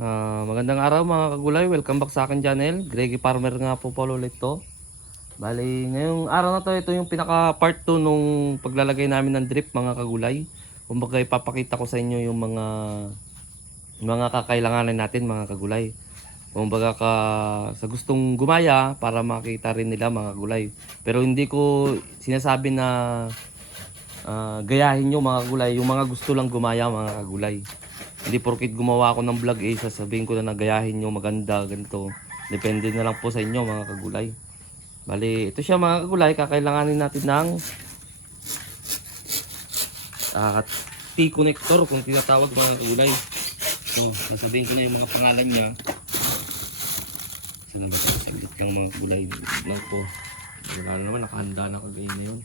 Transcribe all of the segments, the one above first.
Ah, magandang araw mga kagulay, welcome back sa akin channel. Greggy Farmer nga po pala ulit to. Bali, ngayong araw na to, ito yung pinaka part 2 nung paglalagay namin ng drip mga kagulay. Kumbaga ipapakita ko sa inyo yung mga mga kakailanganin natin mga kagulay. Kumbaga ka sa gustong gumaya para makita rin nila mga kagulay. Pero hindi ko sinasabi na ah, gayahin nyo mga kagulay, yung mga gusto lang gumaya mga kagulay. Hindi porkit gumawa ako ng vlog eh, sasabihin ko na nagayahin nyo maganda, ganito. Depende na lang po sa inyo mga kagulay. Bali, ito siya mga kagulay, kakailanganin natin ng ah, T-connector kung tinatawag mga kagulay. So, sasabihin ko na yung mga pangalan niya. Saglit yung mga kagulay. Lang po. Wala na naman, nakahanda na kagaya na yun.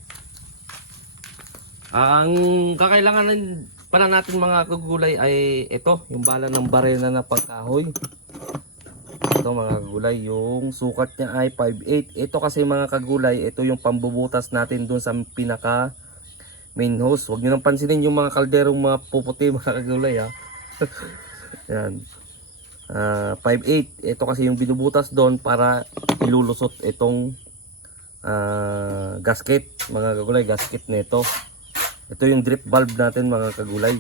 Ang kakailanganin pala natin mga kagulay ay ito, yung bala ng barena na pagkahoy. Ito mga kagulay, yung sukat niya ay 5.8. Ito kasi mga kagulay, ito yung pambubutas natin dun sa pinaka main hose. Huwag niyo nang pansinin yung mga kalderong mga puputi mga kagulay ha. Yan. Ah, 5.8. Ito kasi yung binubutas doon para ilulusot itong ah, gasket. Mga kagulay, gasket nito. Ito yung drip valve natin mga kagulay.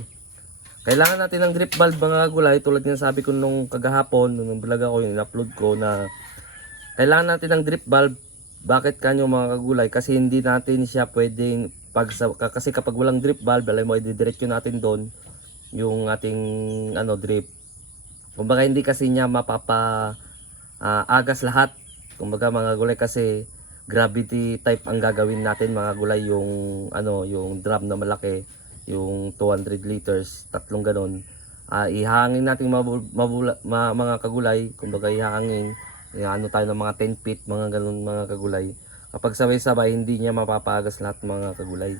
Kailangan natin ng drip valve mga kagulay tulad ng sabi ko nung kagahapon nung vlog ako yung in-upload ko na kailangan natin ng drip valve. Bakit kanyo mga kagulay? Kasi hindi natin siya pwedeng pag kasi kapag walang drip valve, alam mo ididiretso natin doon yung ating ano drip. Kumbaga hindi kasi niya mapapa ah, agas lahat. Kumbaga mga gulay kasi gravity type ang gagawin natin mga gulay yung ano yung drum na malaki yung 200 liters tatlong ganon. Ah, ihangin natin mabu- mabula, ma- mga kagulay kumbaga ihangin ano tayo ng mga 10 feet mga ganon mga kagulay. Kapag sabay-sabay hindi niya mapapagas lahat mga kagulay.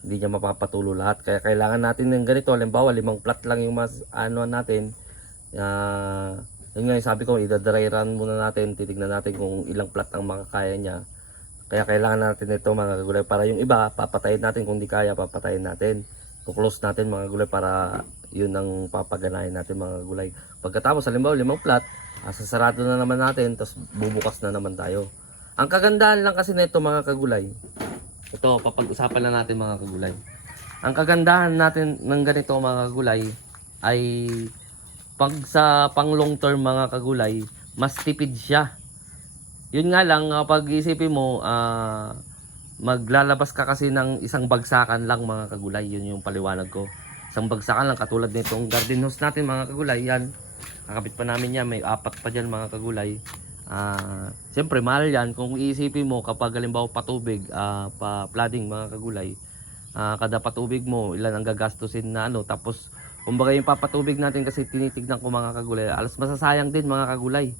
Hindi niya mapapatulo lahat. Kaya kailangan natin ng ganito. Halimbawa limang plat lang yung mas ano natin. Ah, yun nga yung sabi ko idadry run muna natin. Titignan natin kung ilang plat ang makakaya niya kaya kailangan natin ito mga kagulay para yung iba papatayin natin. Kung di kaya papatayin natin. Kuklose natin mga kagulay para yun ang papaganahin natin mga kagulay. Pagkatapos halimbawa limang plat ah, sasarado na naman natin tapos bubukas na naman tayo. Ang kagandahan lang kasi nito mga kagulay ito papag-usapan na natin mga kagulay. Ang kagandahan natin ng ganito mga kagulay ay pag sa pang long term mga kagulay, mas tipid siya. Yun nga lang, kapag isipin mo, ah, maglalabas ka kasi ng isang bagsakan lang mga kagulay. Yun yung paliwanag ko. Isang bagsakan lang, katulad nitong garden hose natin mga kagulay. Yan, kakabit pa namin yan. May apat pa dyan mga kagulay. Ah, Siyempre, mahal yan. Kung iisipin mo, kapag halimbawa patubig, ah, pa flooding mga kagulay, ah, kada patubig mo, ilan ang gagastusin na ano. Tapos, kumbaga yung papatubig natin kasi tinitignan ko mga kagulay. Alas masasayang din mga kagulay.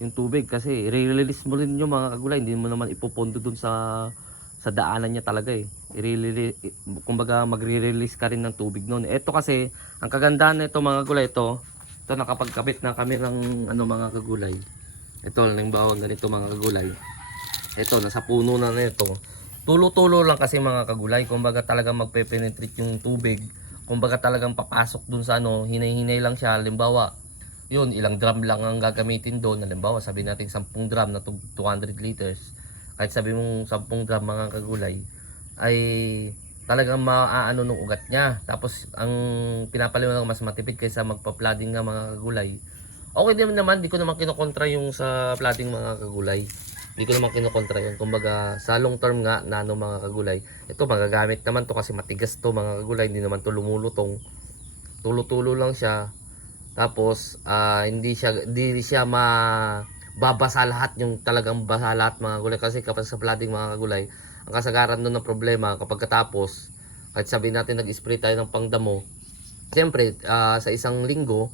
Yung tubig kasi i-release mo rin yung mga kagulay. Hindi mo naman ipupondo dun sa sa daanan niya talaga eh. I-release, kumbaga magre-release ka rin ng tubig noon. Ito kasi, ang kagandahan nito mga kagulay, ito, ito nakapagkabit na kami ng ano mga kagulay. Ito, halimbawa ganito mga kagulay. Ito, nasa puno na nito. Tulo-tulo lang kasi mga kagulay. Kumbaga talagang magpe-penetrate yung tubig. Kumbaga talagang papasok dun sa ano, hinay-hinay lang siya. Halimbawa, yun, ilang drum lang ang gagamitin doon. Halimbawa, sabi natin 10 drum na tug- 200 liters. Kahit sabi mong 10 drum mga kagulay, ay talagang maaano ng ugat niya. Tapos, ang pinapaliwanag mas matipid kaysa magpa-flooding nga mga kagulay. Okay din naman, di ko naman kinokontra yung sa flooding mga kagulay. Hindi ko naman kinokontra yun. Kumbaga, sa long term nga, na ano mga kagulay, ito magagamit naman to kasi matigas to mga kagulay. Hindi naman to lumulutong. Tulo-tulo lang siya. Tapos, ah, hindi siya, hindi siya ma babasa lahat yung talagang basa lahat mga kagulay. Kasi kapag sa flooding mga kagulay, ang kasagaran doon ng problema kapag katapos, kahit sabihin natin nag-spray tayo ng pangdamo, siyempre, ah, sa isang linggo,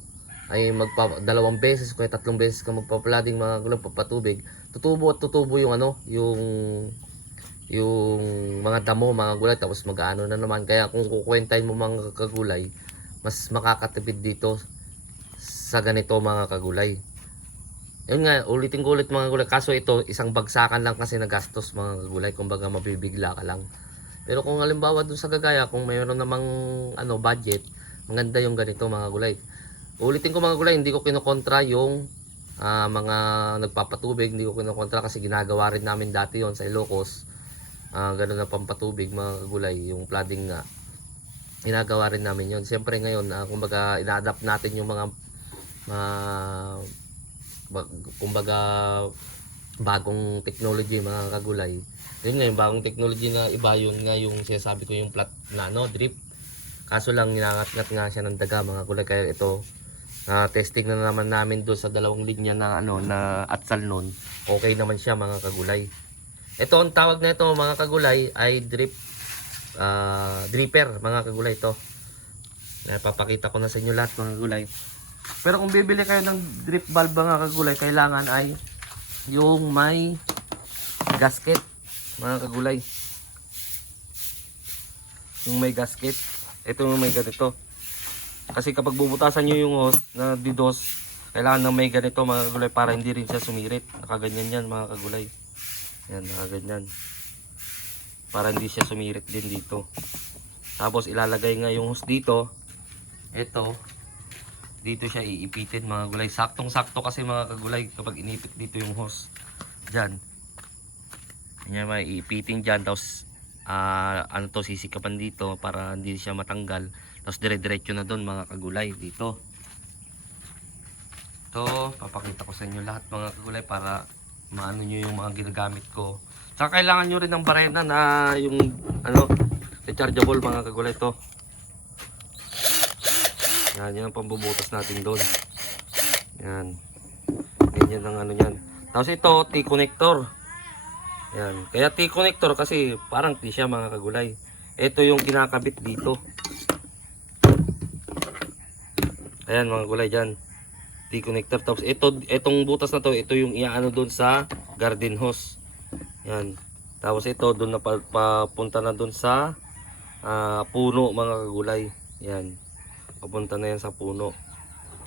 ay magpa dalawang beses kaya tatlong beses ka magpa-flooding mga kagulay, papatubig, tutubo at tutubo yung ano, yung yung mga damo, mga gulay, tapos mag-ano na naman. Kaya kung kukwentahin mo mga kagulay, mas makakatipid dito sa ganito mga kagulay. Yun nga, ulitin ko ulit mga kagulay. Kaso ito, isang bagsakan lang kasi nagastos mga kagulay. Kumbaga mabibigla ka lang. Pero kung halimbawa dun sa gagaya, kung mayroon namang ano, budget, maganda yung ganito mga kagulay. Ulitin ko mga gulay, hindi ko kinokontra yung ah, mga nagpapatubig, hindi ko kinokontra kasi ginagawa rin namin dati yon sa Ilocos. Ah, ganun na pampatubig mga kagulay, yung flooding nga. Ginagawa rin namin yon. Siyempre ngayon, ah, kumbaga ina-adapt natin yung mga ba- kumbaga bagong technology mga kagulay. Yun nga yung bagong technology na iba yun nga yung sinasabi ko yung flat na ano, drip. Kaso lang ninangat-ngat nga siya ng daga mga kulay kaya ito na testing na naman namin doon sa dalawang linya na ano na atsal nun. Okay naman siya mga kagulay. Ito ang tawag na ito mga kagulay ay drip ah, dripper mga kagulay ito. Napapakita ko na sa inyo lahat mga kagulay. Pero kung bibili kayo ng drip valve mga kagulay, kailangan ay yung may gasket mga kagulay. Yung may gasket. Ito yung may ganito. Kasi kapag bubutasan nyo yung hose na didos, kailangan ng may ganito mga kagulay para hindi rin siya sumirit. Nakaganyan yan mga kagulay. Yan, nakaganyan. Para hindi siya sumirit din dito. Tapos ilalagay nga yung hose dito. Ito. Dito siya iipitin mga gulay. Saktong sakto kasi mga kagulay kapag inipit dito yung hose. Diyan. Yan may iipitin dyan. Tapos ah, ano to sisikapan dito para hindi siya matanggal. Tapos dire-diretso na doon mga kagulay dito. Ito, papakita ko sa inyo lahat mga kagulay para maano nyo yung mga ginagamit ko. Saka kailangan nyo rin ng barena na yung ano, rechargeable mga kagulay to. Yan, yan ang pambubutas natin doon. Yan. Ganyan ang ano yan. Tapos ito, T-connector. Yan. Kaya T-connector kasi parang T siya mga kagulay. Ito yung kinakabit dito. Ayan mga gulay dyan. T-connector. Tapos ito, itong butas na to, ito yung iaano doon sa garden hose. Yan. Tapos ito, doon na pa, papunta na doon sa ah, puno mga kagulay. Yan. Papunta na yan sa puno.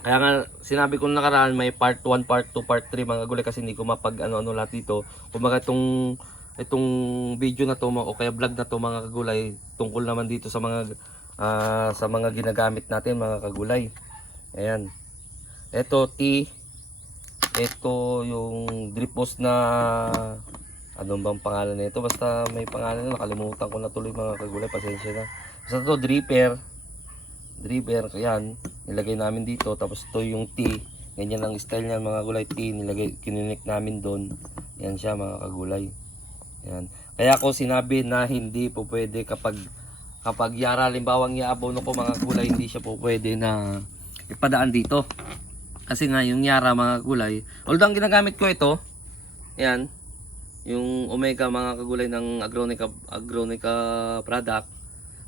Kaya nga, sinabi ko nakaraan, may part 1, part 2, part 3 mga gulay kasi hindi ko mapag ano-ano lahat dito. Kumbaga itong, itong video na to o kaya vlog na to mga kagulay, tungkol naman dito sa mga ah, sa mga ginagamit natin mga kagulay. Ayan. Ito T. Ito yung drip hose na ano bang pangalan nito? Basta may pangalan na nakalimutan ko na tuloy mga kagulay, pasensya na. Basta to dripper. Dripper, yan. Nilagay namin dito tapos ito yung T. Ganyan ang style niyan mga gulay T. Nilagay kininik namin doon. Yan siya mga kagulay. Yan. Kaya ako sinabi na hindi po pwede kapag kapag yara limbawang iabono ko mga gulay hindi siya po pwede na ipadaan dito. Kasi nga yung Yara mga gulay, although ang ginagamit ko ito, yan, yung Omega mga kagulay ng Agronica, Agronica product.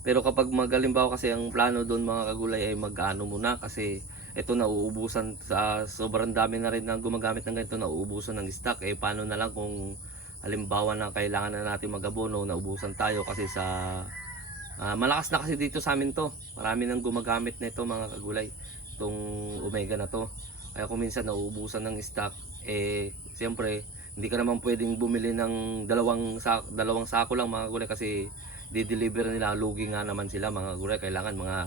Pero kapag magalimbawa kasi ang plano doon mga kagulay ay mag-ano muna kasi ito nauubusan sa sobrang dami na rin na gumagamit ng ganito nauubusan ng stock eh paano na lang kung halimbawa na kailangan na natin magabono naubusan tayo kasi sa Ah, malakas na kasi dito sa amin to. Marami nang gumagamit nito mga kagulay. Itong Omega na to. Kaya kung minsan nauubusan ng stock, eh siyempre hindi ka naman pwedeng bumili ng dalawang sa dalawang sako lang mga kagulay kasi di-deliver nila lugi nga naman sila mga kagulay. Kailangan mga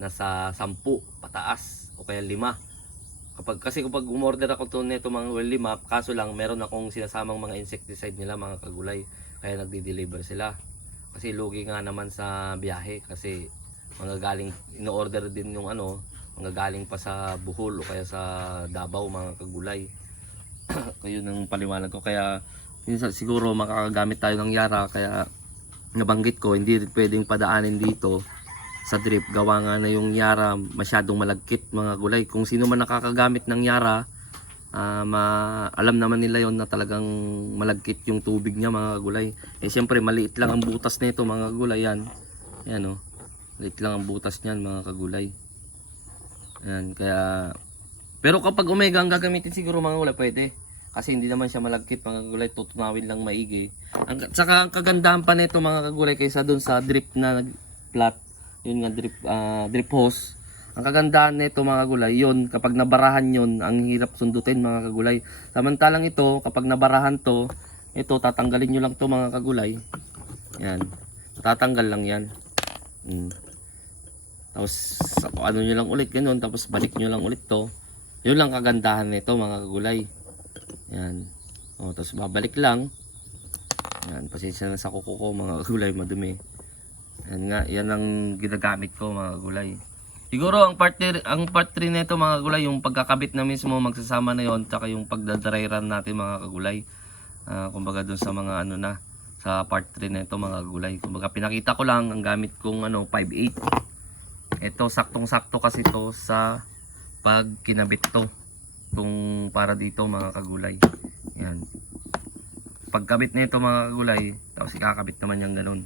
nasa 10 pataas o kaya 5. Kapag kasi kapag umorder ako to nito mga well, lima, kaso lang meron akong sinasamang mga insecticide nila mga kagulay. Kaya nagdi-deliver sila. Kasi lugi nga naman sa biyahe kasi mga galing in-order din yung ano, mga galing pa sa Bohol o kaya sa Davao mga kagulay. Kayo ng paliwanag ko kaya siguro makakagamit tayo ng Yara kaya nabanggit ko hindi pwedeng padaanin dito sa drip. Gawa nga na yung Yara masyadong malagkit mga gulay. Kung sino man nakakagamit ng Yara ah, ma- alam naman nila yon na talagang malagkit yung tubig niya mga gulay. Eh siyempre maliit lang ang butas nito mga gulay yan. Yan oh. Maliit lang ang butas niyan mga kagulay. Yan kaya pero kapag omega ang gagamitin siguro mga gulay pwede kasi hindi naman siya malagkit mga kagulay tutunawin lang maigi. Ang, saka ang kagandahan pa nito mga kagulay kaysa dun sa drip na nag- flat yun nga drip ah, drip hose. Ang kagandahan nito mga gulay yun kapag nabarahan yun ang hirap sundutin mga kagulay. Samantalang ito kapag nabarahan to ito tatanggalin nyo lang to mga kagulay. Yan. Tatanggal lang yan. Mm. Tapos ano nyo lang ulit ganun, tapos balik nyo lang ulit to. Yun lang kagandahan nito mga kagulay. Yan. O, tapos babalik lang. Yan, pasensya na sa kuko ko mga kagulay, madumi. Yan nga, yan ang ginagamit ko mga kagulay. Siguro ang part 3, ang part 3 nito mga kagulay, yung pagkakabit na mismo magsasama na yon, tsaka yung pagdadry run natin mga kagulay. Ah, kumbaga dun sa mga ano na sa part 3 nito mga kagulay. Kumbaga pinakita ko lang ang gamit kong ano 58. Ito saktong-sakto kasi to sa pag kinabit to. Itong para dito mga kagulay. Yan. Pagkabit nito mga kagulay, tapos ikakabit naman yung ganun.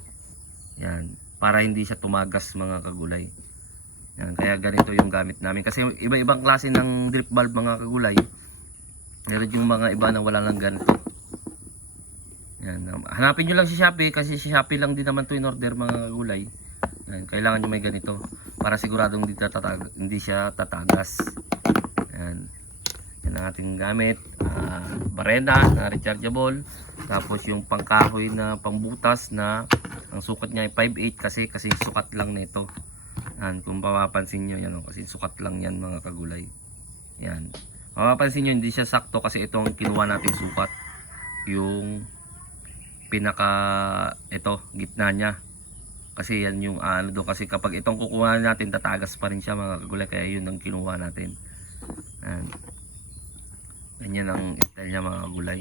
Yan. Para hindi siya tumagas mga kagulay. Yan. Kaya ganito yung gamit namin. Kasi iba-ibang klase ng drip valve mga kagulay. Meron yung mga iba na wala lang ganito. Yan. Hanapin nyo lang si Shopee kasi si Shopee lang din naman to in order mga kagulay. Yan. Kailangan nyo may ganito para siguradong hindi, tatag hindi siya tatagas. Yan. Ang ating gamit. Ah, barena na rechargeable. Tapos yung pangkahoy na pangbutas na ang sukat niya ay 5.8 kasi kasi sukat lang nito. Yan, kung mapapansin nyo, yan, oh, kasi sukat lang yan mga kagulay. Yan. Mapapansin nyo, hindi siya sakto kasi ito ang kinuha nating sukat. Yung pinaka, ito, gitna niya. Kasi yan yung ah, ano doon. Kasi kapag itong kukuha natin, tatagas pa rin siya mga kagulay. Kaya yun ang kinuha natin. Yan. Ganyan ang style niya mga kagulay.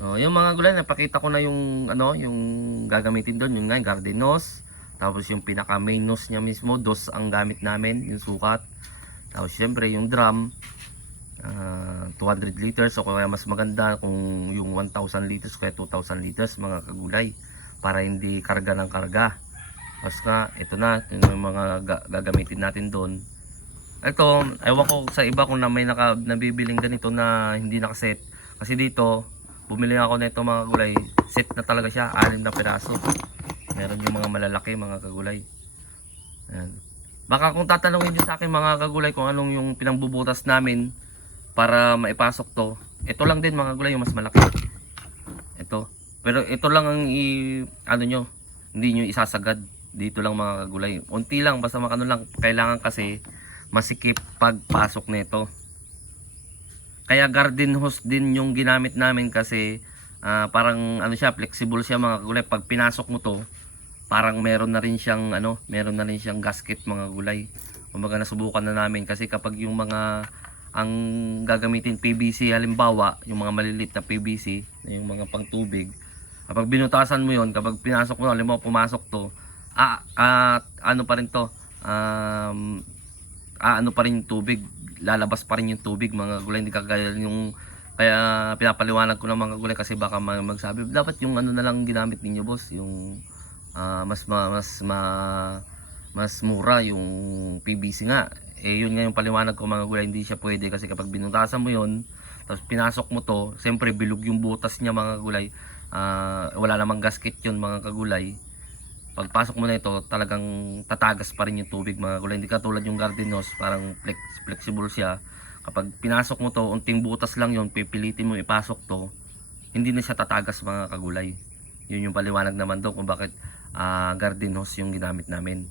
So, yung mga gulay, napakita ko na yung ano, yung gagamitin doon, yung nga, yung garden nose. Tapos yung pinaka main nose niya mismo, dos ang gamit namin, yung sukat. Tapos syempre yung drum, ah, 200 liters o kaya mas maganda kung yung 1000 liters kaya 2000 liters mga kagulay para hindi karga ng karga. Tapos nga, ito na, yung mga ga- gagamitin natin doon. Ito, ewan ko sa iba kung na may naka, nabibiling ganito na hindi nakaset. Kasi dito, bumili ako nito mga gulay. Set na talaga siya, anim na piraso. Meron yung mga malalaki, mga kagulay. Ayan. Baka kung tatanungin niyo sa akin mga kagulay kung anong yung pinangbubutas namin para maipasok to, ito lang din mga kagulay yung mas malaki. Ito. Pero ito lang ang i ano nyo, hindi nyo isasagad dito lang mga kagulay. Unti lang basta makano lang kailangan kasi masikip pagpasok nito. Kaya garden hose din yung ginamit namin kasi ah, parang ano siya, flexible siya mga kagulay. Pag pinasok mo to, parang meron na rin siyang ano, meron na rin siyang gasket mga gulay. Kumbaga nasubukan na namin kasi kapag yung mga ang gagamitin PVC halimbawa, yung mga maliliit na PVC, yung mga pangtubig, kapag binutasan mo yon kapag pinasok mo, halimbawa pumasok to, ah, ah, ano pa rin to, um, ah, ano pa rin yung tubig, lalabas pa rin yung tubig mga gulay, hindi kagaya yung kaya pinapaliwanag ko ng mga gulay kasi baka ma- magsabi, dapat yung ano na lang ginamit ninyo boss, yung ah, mas ma, mas ma, mas mura yung PVC nga. Eh yun nga yung paliwanag ko mga gulay, hindi siya pwede kasi kapag binutasan mo yun, tapos pinasok mo to, siyempre bilog yung butas niya mga gulay. Ah, wala namang gasket yun mga kagulay. Pagpasok mo na ito, talagang tatagas pa rin yung tubig mga gulay. Hindi katulad yung garden hose, parang flex, flexible siya. Kapag pinasok mo to, unting butas lang yun, pipilitin mo ipasok to, hindi na siya tatagas mga kagulay. Yun yung paliwanag naman doon kung bakit ah, garden hose yung ginamit namin.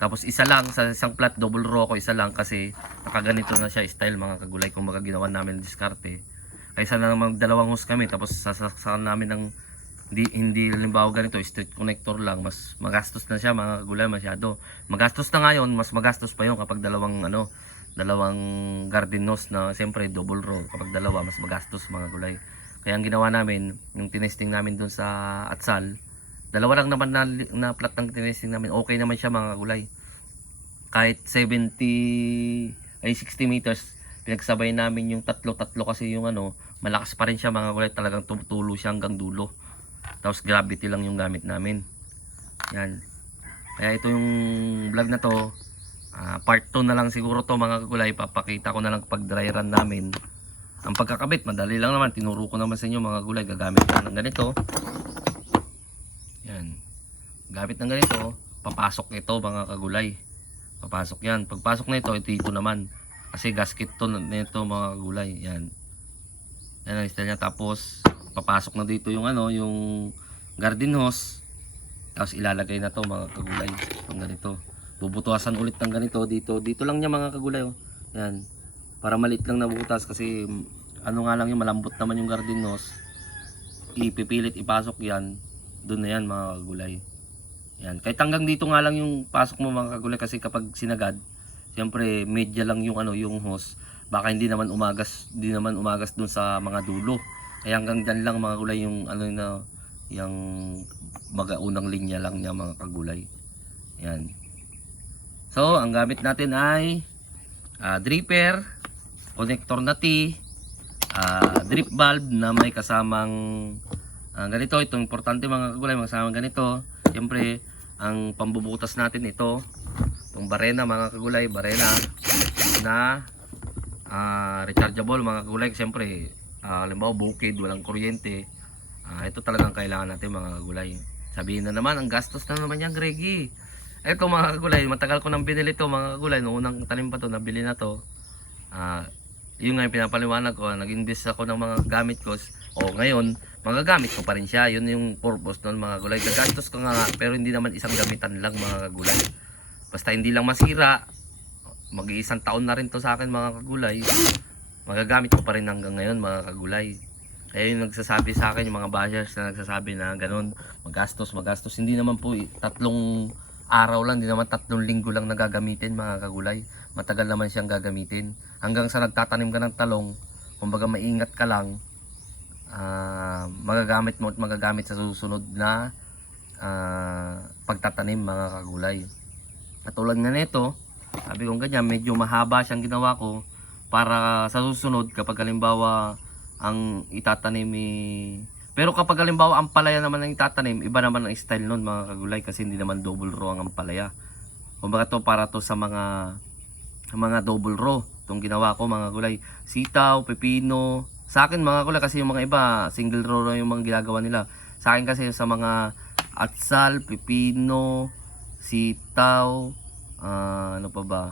Tapos isa lang sa isang plat double row ko isa lang kasi nakaganito na siya style mga kagulay kung mga ginawa namin diskarte. Kaysa na naman dalawang hose kami tapos sasaksakan namin ng hindi, hindi halimbawa ganito street connector lang mas magastos na siya mga kagulay masyado. Magastos na ngayon mas magastos pa yun kapag dalawang ano dalawang garden hose na siyempre double row kapag dalawa mas magastos mga gulay. Kaya ang ginawa namin yung tinesting namin dun sa Atsal Dalawa lang naman na, na plat ng tinesting namin. Okay naman siya mga gulay. Kahit 70 ay 60 meters, pinagsabay namin yung tatlo-tatlo kasi yung ano, malakas pa rin siya mga gulay. Talagang tumutulo siya hanggang dulo. Tapos gravity lang yung gamit namin. Yan. Kaya ito yung vlog na to, ah, part 2 na lang siguro to mga gulay. Papakita ko na lang pag dry run namin. Ang pagkakabit, madali lang naman. Tinuro ko naman sa inyo mga gulay. Gagamit lang ng ganito. Yan. Gamit ng ganito, papasok ito mga kagulay. Papasok yan. Pagpasok na ito, ito, ito naman. Kasi gasket to nito mga kagulay. Yan. Yan ang style niya. Tapos, papasok na dito yung ano, yung garden hose. Tapos ilalagay na to mga kagulay. Yung ganito. Bubutuasan ulit ng ganito dito. Dito lang niya mga kagulay. Oh. Yan. Para malit lang na butas kasi ano nga lang yung malambot naman yung garden nose. Ipipilit ipasok yan. Doon na yan mga kagulay. Yan. Kahit hanggang dito nga lang yung pasok mo mga kagulay kasi kapag sinagad, siyempre medya lang yung ano yung hose. Baka hindi naman umagas, hindi naman umagas doon sa mga dulo. Kaya hanggang dyan lang mga gulay yung ano na yung mga unang linya lang niya mga kagulay. Yan. So, ang gamit natin ay ah, dripper, connector na T, ah, drip valve na may kasamang ah, ganito. Ito importante mga kagulay, mga kasamang ganito. Siyempre, ang pambubutas natin ito, itong barena mga kagulay, barena na ah, rechargeable mga kagulay. Siyempre, ah, halimbawa bukid, walang kuryente. Ah, ito talagang kailangan natin mga kagulay. Sabihin na naman, ang gastos na naman yan, Greggy. Ito mga kagulay, matagal ko nang binili to mga kagulay. Noong unang tanim pa to, nabili na to. Ah, yun nga yung pinapaliwanag ko, nag-invest ako ng mga gamit ko. O ngayon, magagamit ko pa rin siya. Yun yung purpose nun mga kagulay. Gagastos ko nga, pero hindi naman isang gamitan lang mga kagulay. Basta hindi lang masira, mag-iisang taon na rin to sa akin mga kagulay. Magagamit ko pa rin hanggang ngayon mga kagulay. Kaya yung nagsasabi sa akin, yung mga bashers na nagsasabi na ganun, magastos, magastos. Hindi naman po eh, tatlong araw lang, hindi naman tatlong linggo lang nagagamitin mga kagulay. Matagal naman siyang gagamitin. Hanggang sa nagtatanim ka ng talong, kumbaga maingat ka lang, ah, magagamit mo at magagamit sa susunod na ah, pagtatanim mga kagulay. Katulad nga nito, sabi ko ganyan, medyo mahaba siyang ginawa ko para sa susunod kapag halimbawa ang itatanim eh, pero kapag halimbawa ang palaya naman ang itatanim, iba naman ang style nun mga kagulay kasi hindi naman double row ang ampalaya. Kumbaga to para to sa mga mga double row. Itong ginawa ko mga gulay. Sitaw, pepino. Sa akin mga gulay kasi yung mga iba single row na yung mga ginagawa nila. Sa akin kasi sa mga atsal, pepino, sitaw, ah, ano pa ba?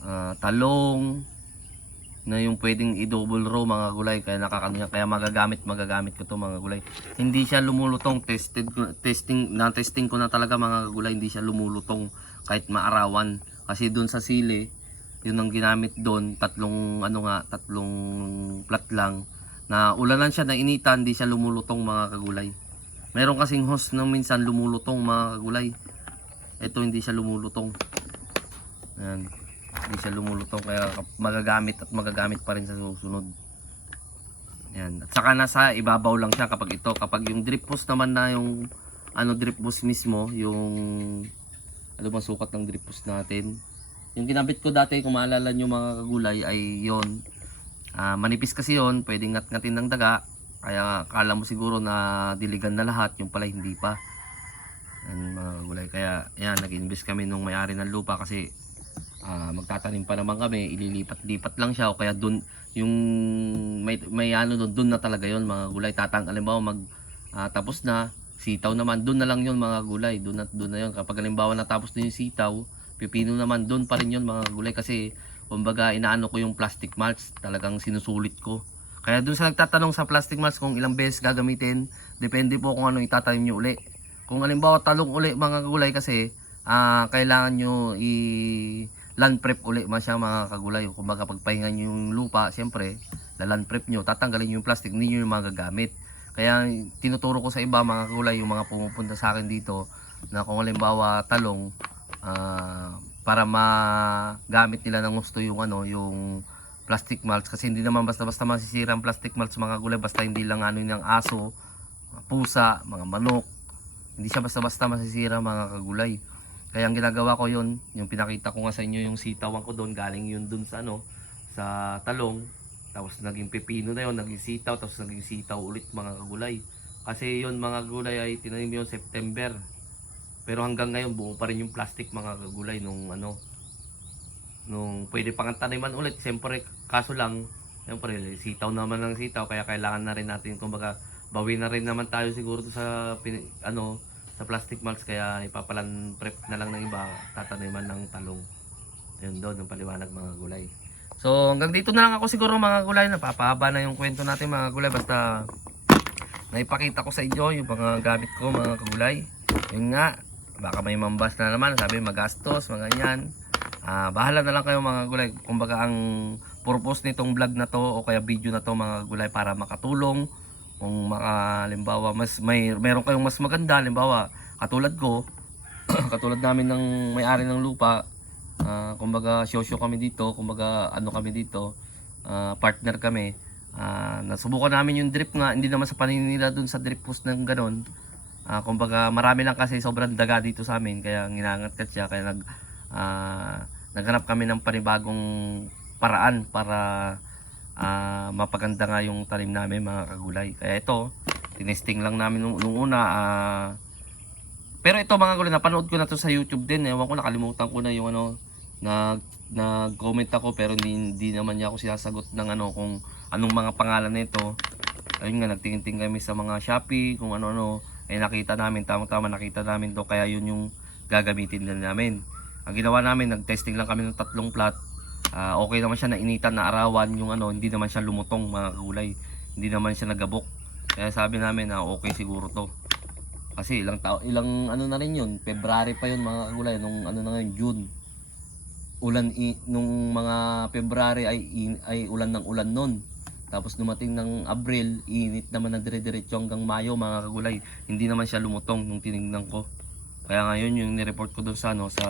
Ah, talong, na yung pwedeng i-double row mga gulay kaya nakakanya kaya magagamit magagamit ko to mga gulay. Hindi siya lumulutong tested testing na testing ko na talaga mga gulay hindi siya lumulutong kahit maarawan. Kasi doon sa sili yun ang ginamit doon tatlong ano nga tatlong plat lang. Na ulanan siya na initan hindi siya lumulutong mga kagulay meron kasing host na minsan lumulutong mga kagulay ito hindi siya lumulutong. Ayan. Hindi siya lumulutong kaya magagamit at magagamit pa rin sa susunod. Yan. At saka nasa ibabaw lang siya kapag ito. Kapag yung drip hose naman na yung ano drip hose mismo, yung ano bang sukat ng drip hose natin. Yung ginabit ko dati, kung maalala nyo mga kagulay, ay yon Ah, manipis kasi yon pwedeng ngat-ngatin ng daga. Kaya kala mo siguro na diligan na lahat, yung pala hindi pa. Yan mga kagulay. Kaya yan, nag-invest kami nung may-ari ng lupa kasi ah, magtatanim pa naman kami, ililipat-lipat lang siya o kaya doon yung may may ano doon doon na talaga yon mga gulay. Tatang halimbawa mag ah, tapos na sitaw naman doon na lang yon mga gulay. Doon na doon na yon kapag halimbawa natapos na yung sitaw pipino naman doon pa rin yon mga gulay. Kasi kumbaga inaano ko yung plastic mulch talagang sinusulit ko. Kaya doon sa nagtatanong sa plastic mulch kung ilang beses gagamitin depende po kung ano itatanim nyo uli. Kung halimbawa talong uli mga gulay kasi ah kailangan nyo i land prep uli man siya mga kagulay. Kung baga pagpahinga nyo yung lupa, siyempre, na land prep nyo, tatanggalin nyo yung plastic, hindi nyo yung magagamit. Kaya tinuturo ko sa iba mga kagulay, yung mga pumupunta sa akin dito, na kung halimbawa talong, ah, para magamit nila ng gusto yung ano, yung plastic mulch kasi hindi naman basta-basta masisira ang plastic mulch mga gulay basta hindi lang ano yung aso, pusa, mga manok. Hindi siya basta-basta masisira mga kagulay. Kaya ang ginagawa ko yun, yung pinakita ko nga sa inyo yung sitawan ko doon, galing yun doon sa ano, sa talong. Tapos naging pepino na yun, naging sitaw, tapos naging sitaw ulit mga kagulay. Kasi yun mga kagulay ay tinanim yun September. Pero hanggang ngayon buo pa rin yung plastic mga kagulay nung ano, nung pwede pang taniman ulit. Siyempre, kaso lang, siyempre, sitaw naman ng sitaw, kaya kailangan na rin natin, kumbaga, bawi na rin naman tayo siguro sa, ano, sa plastic mulch kaya ipapalan prep na lang ng iba tataniman ng talong. Yun doon yung paliwanag mga gulay. So hanggang dito na lang ako siguro mga gulay. Napapahaba na yung kwento natin mga gulay. Basta naipakita ko sa inyo yung mga gamit ko mga kagulay yun nga baka may mambas na naman, sabi magastos, mga ganyan. Ah, bahala na lang kayo mga gulay. Kumbaga ang purpose nitong vlog na to o kaya video na to mga gulay para makatulong kung maka limbawa mas may meron kayong mas maganda limbawa katulad ko katulad namin ng may-ari ng lupa ah, kumbaga sosyo kami dito kumbaga ano kami dito ah, partner kami Ah, nasubukan namin yung drip nga hindi naman sa paninira dun sa drip post ng ganon Ah, kumbaga marami lang kasi sobrang daga dito sa amin kaya ginangat siya kaya nag ah, naghanap kami ng panibagong paraan para ah, mapaganda nga yung tanim namin mga kagulay. Kaya ito, tinesting lang namin nung, nung una. ah, pero ito mga kagulay, napanood ko na to sa YouTube din. Ewan ko, nakalimutan ko na yung ano, nag nag-comment ako pero hindi, naman niya ako sinasagot ng ano kung anong mga pangalan nito. Ayun nga, nagtingin-tingin kami sa mga Shopee, kung ano-ano. Eh nakita namin, tama-tama nakita namin to kaya yun yung gagamitin din namin. Ang ginawa namin, nag-testing lang kami ng tatlong plot. Ah, okay naman siya na initan na arawan yung ano, hindi naman siya lumutong mga kagulay. Hindi naman siya nagabok. Kaya sabi namin na okay siguro to. Kasi ilang tao, ilang ano na rin yun, February pa yun mga kagulay, nung ano na ngayon, June. Ulan, i, nung mga February ay, in- ay ulan ng ulan nun. Tapos dumating ng Abril, init naman na dire-diretso hanggang Mayo mga kagulay. Hindi naman siya lumutong nung tinignan ko. Kaya ngayon yung ni-report ko doon sa ano sa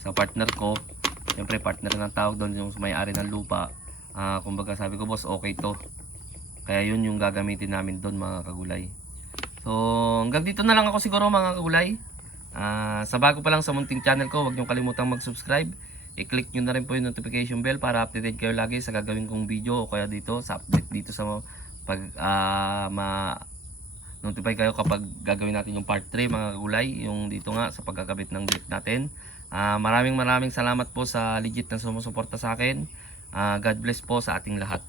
sa partner ko. Siyempre partner ng tawag doon yung may-ari ng lupa. Ah, kumbaga sabi ko boss, okay to. Kaya yun yung gagamitin namin doon mga kagulay. So, hanggang dito na lang ako siguro mga kagulay. Ah, sa bago pa lang sa munting channel ko, huwag niyong kalimutang mag-subscribe. I-click nyo na rin po yung notification bell para updated kayo lagi sa gagawin kong video o kaya dito sa update dito sa pag ah, ma notify kayo kapag gagawin natin yung part 3 mga kagulay yung dito nga sa pagkakabit ng drip natin Ah, maraming maraming salamat po sa legit na sumusuporta sa akin. Ah, God bless po sa ating lahat